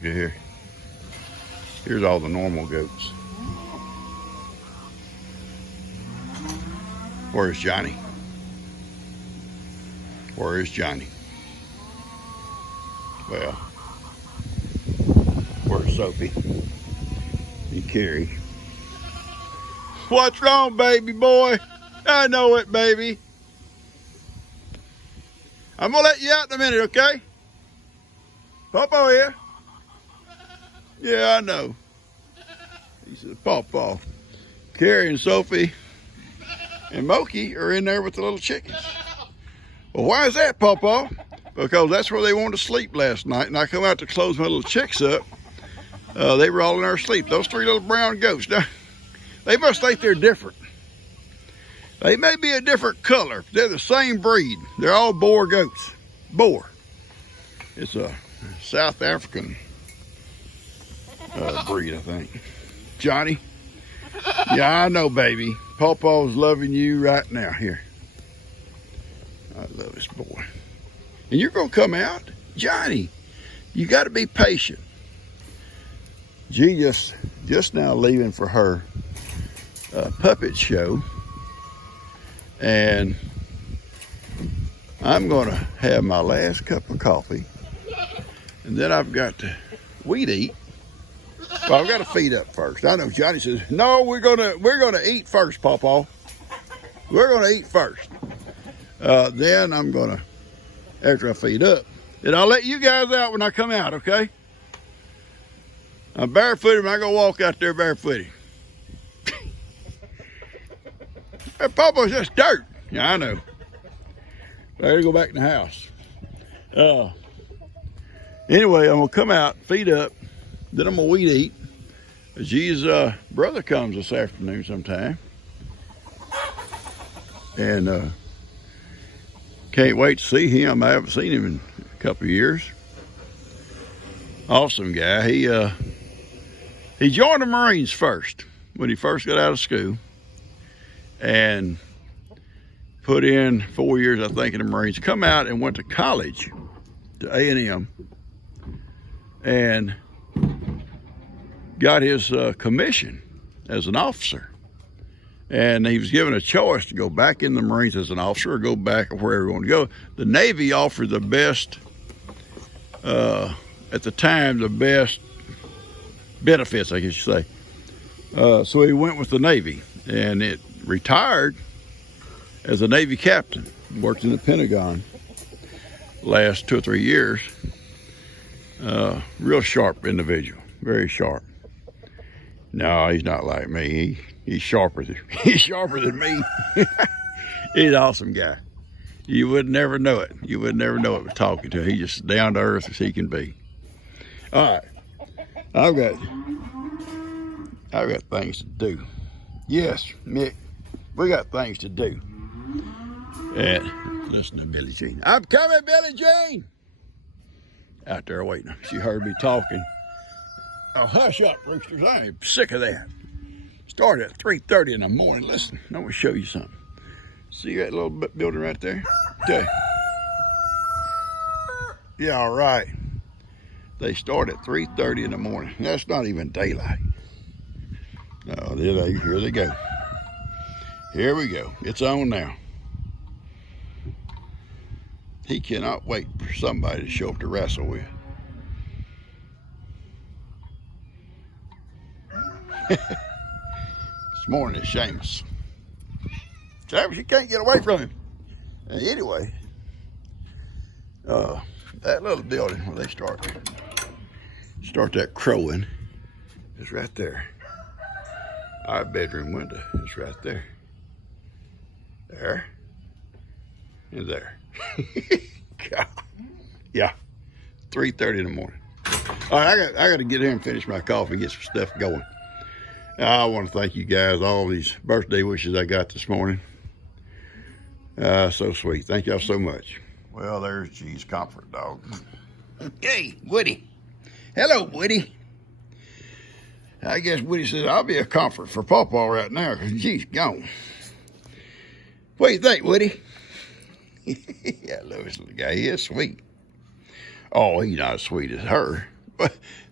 Here. Here's all the normal goats. Where's Johnny? Where is Johnny? Well, where's Sophie and Carrie? What's wrong, baby boy? I know it, baby. I'm gonna let you out in a minute, okay? Pawpaw here. Yeah, I know. He says, Pawpaw. Carrie and Sophie and Moki are in there with the little chickens. Well, why is that, Pawpaw? Because that's where they wanted to sleep last night, and I come out to close my little chicks up. They were all in there asleep. Those three little brown goats. Now, they must think they're different. They may be a different color. They're the same breed. They're all Boer goats. Boer. It's a South African breed, I think. Johnny? Yeah, I know, baby. Pawpaw's loving you right now. Here. I love this boy. And you're going to come out? Johnny, you got to be patient. G just now leaving for her puppet show. And I'm going to have my last cup of coffee. And then I've got to weed eat. Well, I've got to feed up first. I know Johnny says, no, we're gonna eat first, Pawpaw. We're gonna eat first. Then I'm gonna, after I feed up, and I'll let you guys out when I come out, okay? I'm barefooted, and I'm gonna walk out there barefooted. That Pawpaw's just dirt. Yeah, I know. Better go back in the house. Anyway, I'm gonna come out, feed up, then I'm gonna weed eat. G's brother comes this afternoon sometime. And can't wait to see him. I haven't seen him in a couple of years. Awesome guy. He joined the Marines first, when he first got out of school. And put in 4 years, I think, in the Marines. Come out and went to college, to A&M. And got his commission as an officer. And he was given a choice to go back in the Marines as an officer or go back wherever he wanted to go. The Navy offered the best, at the time, the best benefits, I guess you say. So he went with the Navy, and it retired as a Navy captain. Worked in the Pentagon last 2 or 3 years. Real sharp individual, very sharp. No, he's not like me. He's sharper than me. He's an awesome guy. You would never know it. You would never know it by talking to him. He's just down to earth as he can be. All right, I've got things to do. Yes, Mick, we got things to do. And listen to Billie Jean. I'm coming, Billie Jean. Out there waiting. She heard me talking. Oh, hush up, roosters. I am sick of that. Started at 3:30 in the morning. Listen, I'm going to show you something. See that little building right there? Okay. Yeah, all right. They start at 3:30 in the morning. That's not even daylight. No, here they go. Here we go. It's on now. He cannot wait for somebody to show up to wrestle with. This morning is Seamus. Seamus, you can't get away from him. Anyway, that little building where they start that crowing is right there. Our bedroom window is right there. There. And there. God. Yeah. 3:30 in the morning. All right, I got to get here and finish my coffee and get some stuff going. I want to thank you guys, all these birthday wishes I got this morning. So sweet. Thank y'all so much. Well, there's G's comfort dog. Hey, Woody. Hello, Woody. I guess Woody says, I'll be a comfort for Pawpaw right now because G's gone. What do you think, Woody? Yeah, I love this little guy. He is sweet. Oh, he's not as sweet as her.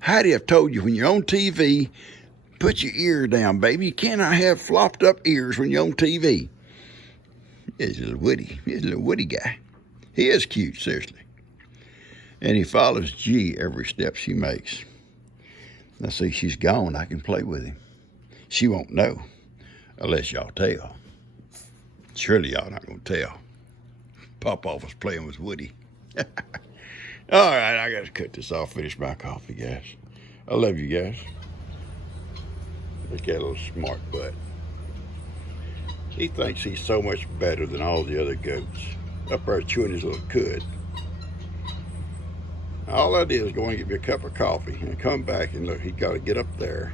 Heidi, I've told you, when you're on TV, put your ear down, baby. You cannot have flopped up ears when you're on TV. He's a little Woody. He's a little Woody guy. He is cute, seriously. And he follows G every step she makes. Now see, she's gone. I can play with him. She won't know unless y'all tell. Surely y'all not gonna tell. Pawpaw was playing with Woody. All right, I gotta cut this off, finish my coffee, guys. I love you guys. Look at that little smart butt. He thinks he's so much better than all the other goats. Up there chewing his little cud. All I did was go and get me a cup of coffee and come back and look, he got to get up there.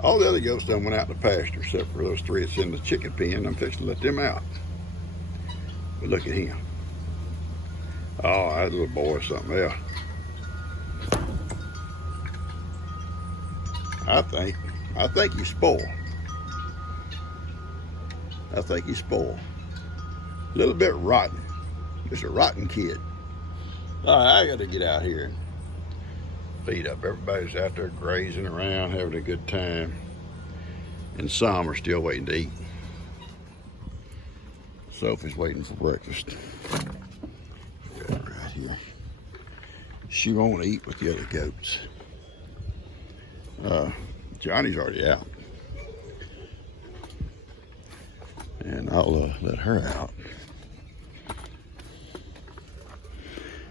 All the other goats done went out in the pasture except for those three that's in the chicken pen. I'm fixing to let them out. But look at him. Oh, that little boy is something else. I think he's spoiled. I think he's spoiled. A little bit rotten. Just a rotten kid. All right, I got to get out here and feed up. Everybody's out there grazing around, having a good time. And some are still waiting to eat. Sophie's waiting for breakfast. Right here. She won't eat with the other goats. Johnny's already out. And I'll let her out.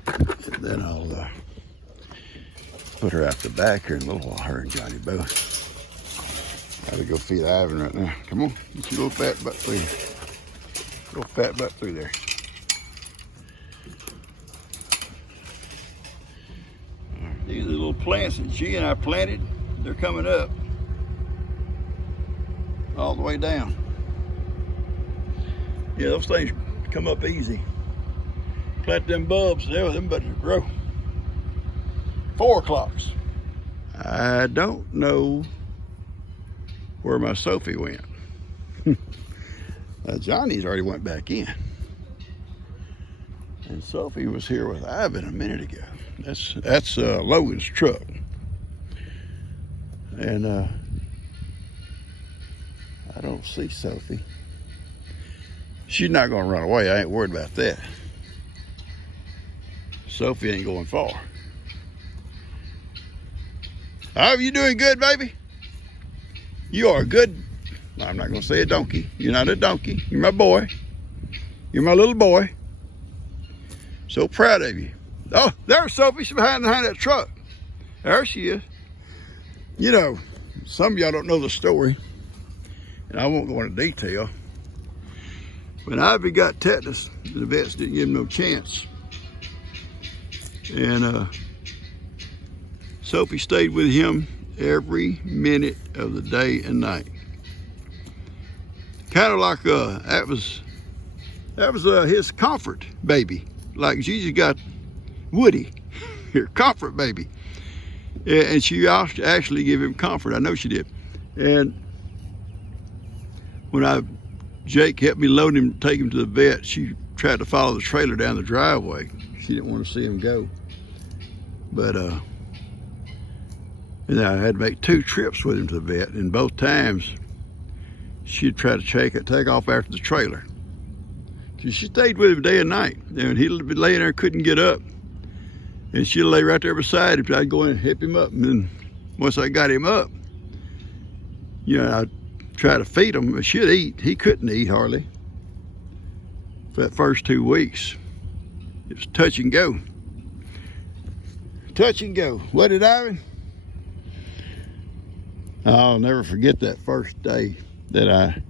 And then I'll put her out the back here in a little while, her and Johnny both. Gotta go feed Ivan right now. Come on, get your little fat butt through there. Little fat butt through there. These are the little plants that she and I planted. They're coming up all the way down. Yeah, those things come up easy. Plant them bulbs there, them better grow. 4 o'clocks. I don't know where my Sophie went. Johnny's already went back in. And Sophie was here with Ivan a minute ago. That's Logan's truck. And I don't see Sophie. She's not gonna run away. I ain't worried about that. Sophie ain't going far. How are you doing good, baby? You are good. I'm not gonna say a donkey. You're not a donkey. You're my boy. You're my little boy. So proud of you. Oh, there's Sophie. She's behind that truck. There she is. You know, some of y'all don't know the story, and I won't go into detail. When Ivy got tetanus, the vets didn't give him no chance. And Sophie stayed with him every minute of the day and night. Kind of like that was his comfort baby. Like Jesus got Woody, her comfort baby. And she actually gave him comfort. I know she did. And when Jake helped me load him, take him to the vet, she tried to follow the trailer down the driveway. She didn't want to see him go. But and I had to make 2 trips with him to the vet, and both times she'd try to take off after the trailer. So she stayed with him day and night, and he'd be laying there, couldn't get up, and she'd lay right there beside him. I'd go in and hip him up, and then once I got him up, you know, I'd try to feed him. But she'd eat. He couldn't eat hardly for that first 2 weeks. It was touch and go. Touch and go. What did Ivan? I'll never forget that first day that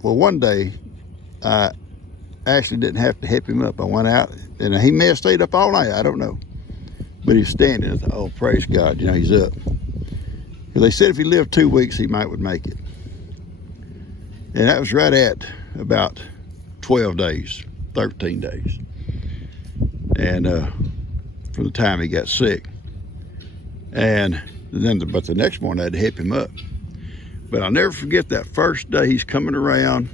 one day I actually didn't have to hip him up. I went out, and he may have stayed up all night, I don't know. But he was standing. I thought, oh, praise God, you know, he's up. Because they said if he lived 2 weeks, he would make it. And that was right at about 12 days, 13 days. And from the time he got sick. And then, but the next morning I had to hip him up. But I'll never forget that first day he's coming around,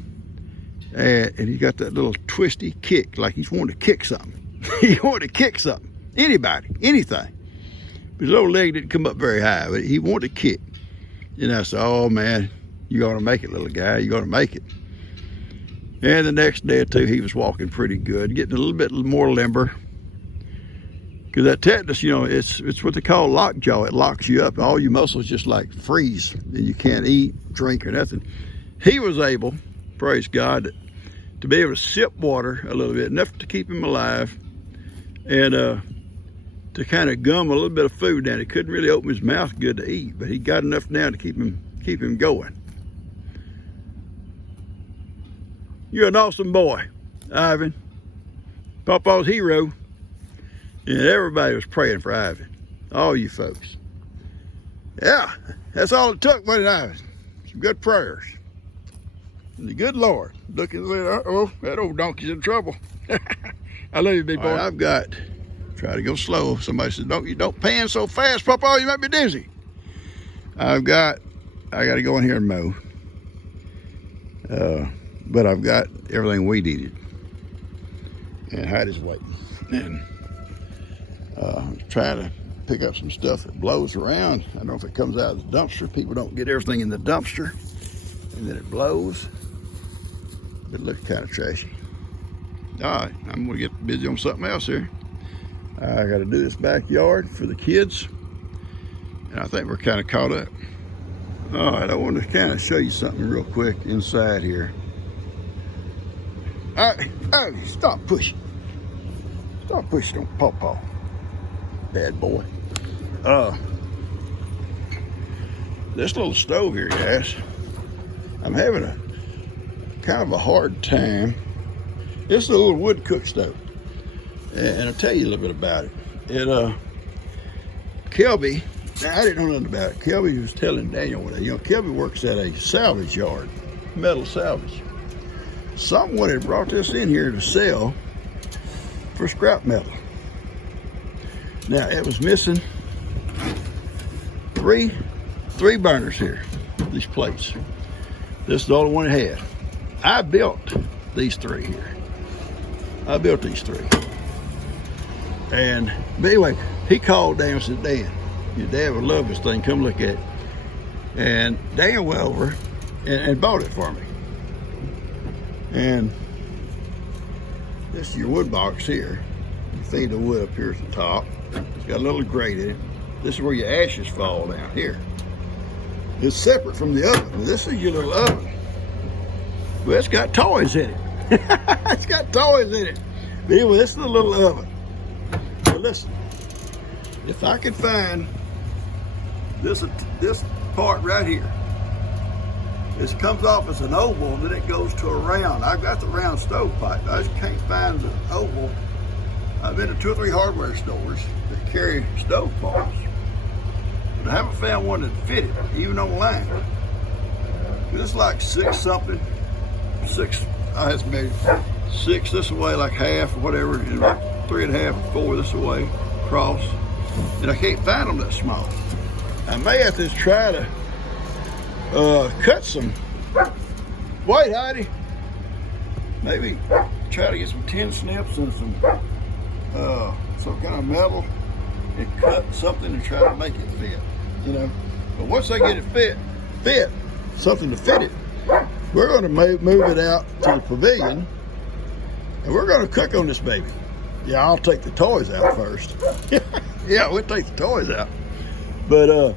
and he got that little twisty kick, like he's wanting to kick something. He wanted to kick something. anybody, anything. His little leg didn't come up very high, but he wanted to kick. And I said, oh man, you're gonna make it, little guy, you're gonna make it. And the next day or two, he was walking pretty good, getting a little bit more limber. Because that tetanus, you know, it's what they call lockjaw. It locks you up. All your muscles just like freeze, and you can't eat, drink, or nothing. He was able, praise God, to be able to sip water a little bit, enough to keep him alive, and to kind of gum a little bit of food down. He couldn't really open his mouth good to eat, but he got enough down to keep him going. You're an awesome boy, Ivan. Pawpaw's hero. And everybody was praying for Ivan. All you folks. Yeah, that's all it took, wasn't it, Ivan? Some good prayers. And the good Lord looking and said, uh-oh, that old donkey's in trouble. I love you, big boy. Right, I've got, try to go slow. Somebody said, don't pan so fast, Pawpaw, you might be dizzy. I got to go in here and mow. But I've got everything weed eated. And Heidi's waiting. And trying to pick up some stuff that blows around. I don't know if it comes out of the dumpster. People don't get everything in the dumpster, and then it blows. But it looks kind of trashy. All right, I'm gonna get busy on something else here. I gotta do this backyard for the kids, and I think we're kind of caught up. All right, I want to kind of show you something real quick inside here. All right, hey, stop pushing. Stop pushing on Pawpaw. Bad boy. This little stove here, guys, I'm having a kind of a hard time. It's a little wood cook stove, and I'll tell you a little bit about it. Kelby, now I didn't know nothing about it. Kelby was telling Daniel one day, you know, Kelby works at a salvage yard, metal salvage. Someone had brought this in here to sell for scrap metal. Now it was missing three burners here, these plates. This is the only one it had. I built these three here. I built these three. And but anyway, he called Dan and said, Dan, your dad would love this thing, come look at it. And Dan went over and bought it for me. And this is your wood box here. You feed the wood up here at the top. It's got a little grate in it. This is where your ashes fall down here. It's separate from the oven. This is your little oven. Well, it's got toys in it. It's got toys in it. But anyway, this is the little oven. But listen, if I could find this part right here, this comes off as an oval, and then it goes to a round. I've got the round stovepipe. I just can't find the oval. I've been to 2 or 3 hardware stores that carry stove parts, but I haven't found one that fit it, even online. It's like 6 something, 6, I have maybe 6 this way, like half or whatever, and like 3 1/2, 4 this way, across. And I can't find them that small. I may have to try to cut some, wait Heidi, maybe try to get some tin snips and some kind of metal and cut something and try to make it fit, you know. But once I get it fit, something to fit it, we're going to move it out to the pavilion, and we're going to cook on this baby. Yeah, I'll take the toys out first. Yeah, we'll take the toys out. But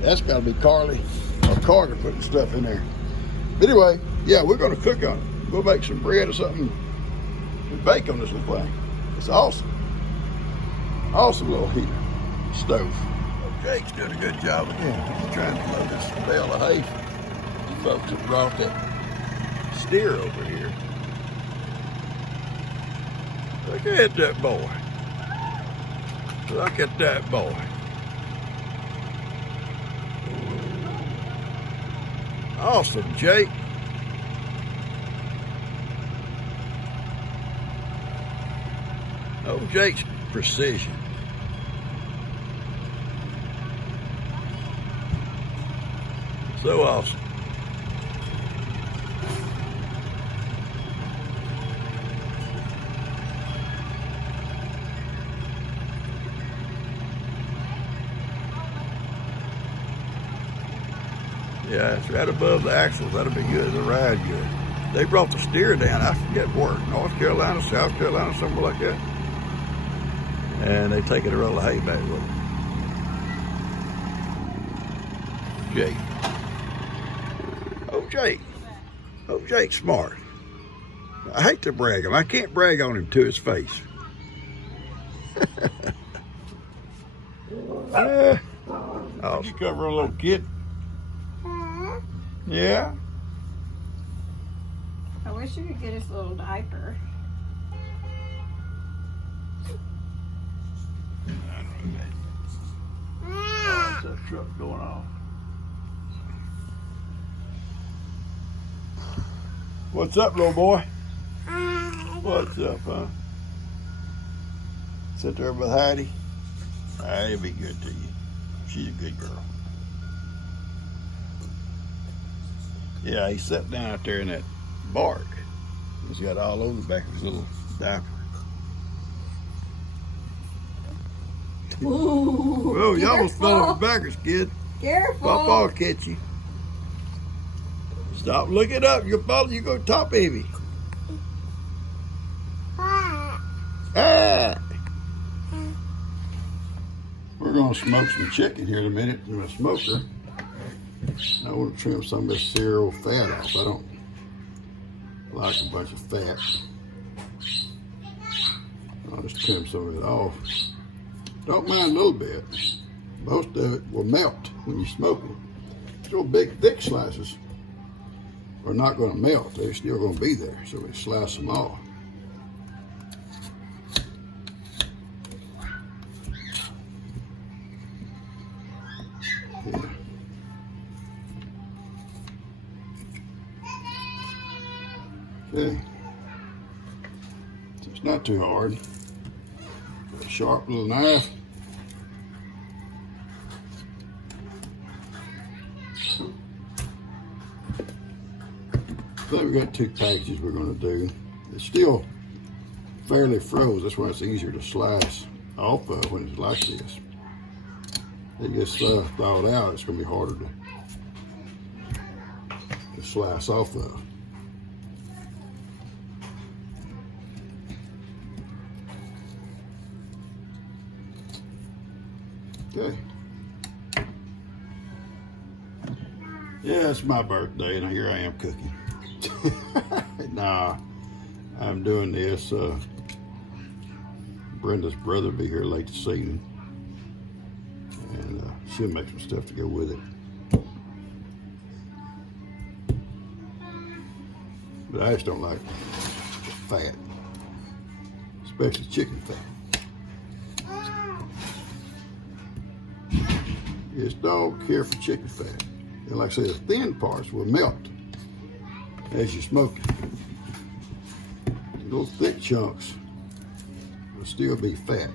that's got to be Carly or Carter putting stuff in there. But anyway, yeah, we're going to cook on it. We'll make some bread or something and bake on this little thing. It's awesome. Awesome little heater, stove. Jake's doing a good job again. He's trying to load this bale of hay. You folks have brought that steer over here. Look at that boy. Look at that boy. Awesome, Jake. Oh, Jake's precision. So awesome. Yeah, it's right above the axles. That'll be good. It'll ride good. They brought the steer down. I forget where. North Carolina, South Carolina, somewhere like that. And they take it a roll of hay back with them. Jake. Oh, Jake. Oh, Jake's smart. I hate to brag him. I can't brag on him to his face. Oh, you cover a little kid. Yeah. I wish you could get his little diaper. Oh, it's that truck going off. What's up, little boy? What's up, huh? Sit there with Heidi. Heidi'll be good to you. She's a good girl. Yeah, he sat down out there in that bark. He's got all over the back of his little diaper. Ooh, Whoa, you almost fell over backwards, kid. Careful. Pawpaw will catch you. Stop looking up. You'll fall. You go top heavy. Ah. We're gonna smoke some chicken here in a minute in a smoker. I want to trim some of this cereal fat off. I don't like a bunch of fat. I'll just trim some of it off. Don't mind a little bit. Most of it will melt when you smoke it. Those big, thick slices are not going to melt. They're still going to be there. So we slice them off. Yeah. Okay. So it's not too hard. A sharp little knife. So we've got two packages we're going to do. It's still fairly froze. That's why it's easier to slice off of when it's like this. It gets thawed out, it's going to be harder to slice off of. Okay. Yeah, it's my birthday, and here I am cooking. Nah, I'm doing this. Brenda's brother will be here late this evening, and she'll make some stuff to go with it. But I just don't like fat, especially chicken fat. Just don't care for chicken fat. And like I say, the thin parts will melt as you smoke it. The little thick chunks will still be fat.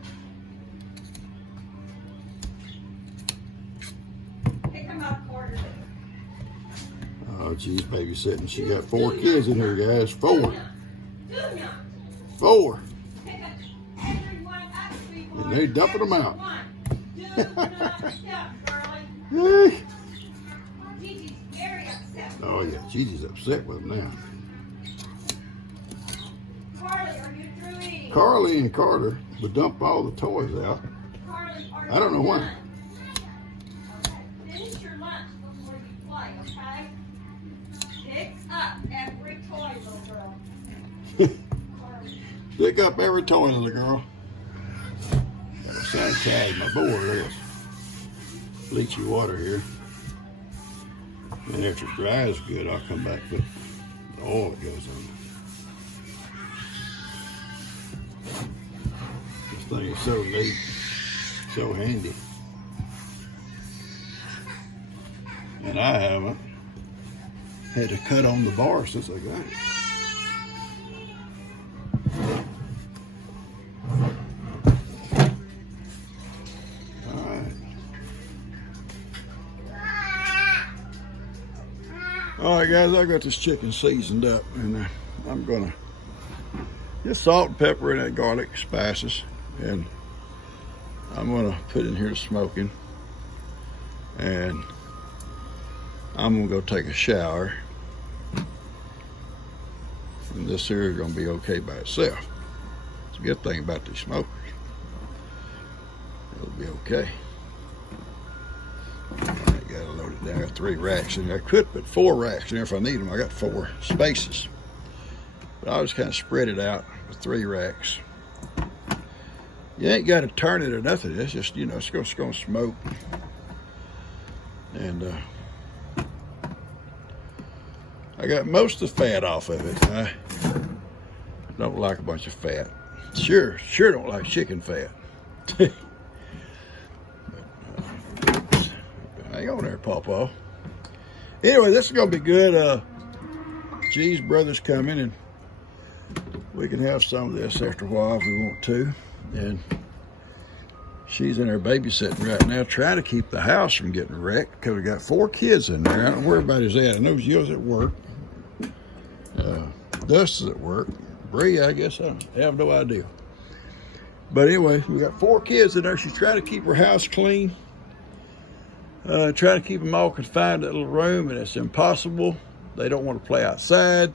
Pick them up, quarter. Oh, geez, babysitting. She got 4 kids in here, guys. 4. 4. And they dumping them out. Hey. Oh yeah, Gigi's upset with them now. Carly, are you through eating? Carly and Carter would dump all the toys out. Carly, are you I don't know why. done? Okay. Finish your lunch before you play, okay? Pick up every toy, little girl. Carly. Pick up every toy, little girl. Gotta sanitize my board. There's bleachy water here. And after it dries good, I'll come back and put the oil that goes on it. This thing is so neat, so handy. And I haven't had to cut on the bar since I got it. All right, guys, I got this chicken seasoned up, and I'm gonna just salt and pepper and that garlic, spices, and I'm gonna put in here smoking. And I'm gonna go take a shower. And this here is gonna be okay by itself. It's a good thing about these smokers. It'll be okay. I gotta load it down. I got 3 racks in there. I could put 4 racks in there if I need them. I got 4 spaces. But I just kind of spread it out with 3 racks. You ain't got to turn it or nothing. It's just, you know, it's gonna smoke. And I got most of the fat off of it. I don't like a bunch of fat. Sure don't like chicken fat. But, hang on there, Pawpaw. Anyway, this is gonna be good. G's brother's coming, and we can have some of this after a while if we want to. And she's in there babysitting right now, trying to keep the house from getting wrecked because we got 4 kids in there. I don't know where everybody's at. I know Jill's at work. Dust is at work. Bree, I guess, I have no idea. But anyway, we got 4 kids in there. She's trying to keep her house clean. Trying to keep them all confined to that little room, and it's impossible. They don't want to play outside.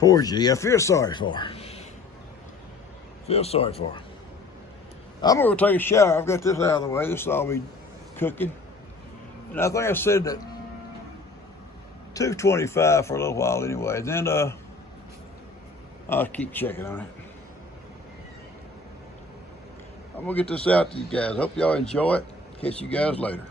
Poor G, I feel sorry for her. Feel sorry for her. I'm gonna go take a shower. I've got this out of the way. This will all be cooking. And I think I said that 225 for a little while anyway. Then I'll keep checking on it. I'm gonna get this out to you guys. Hope y'all enjoy it. Catch you guys later.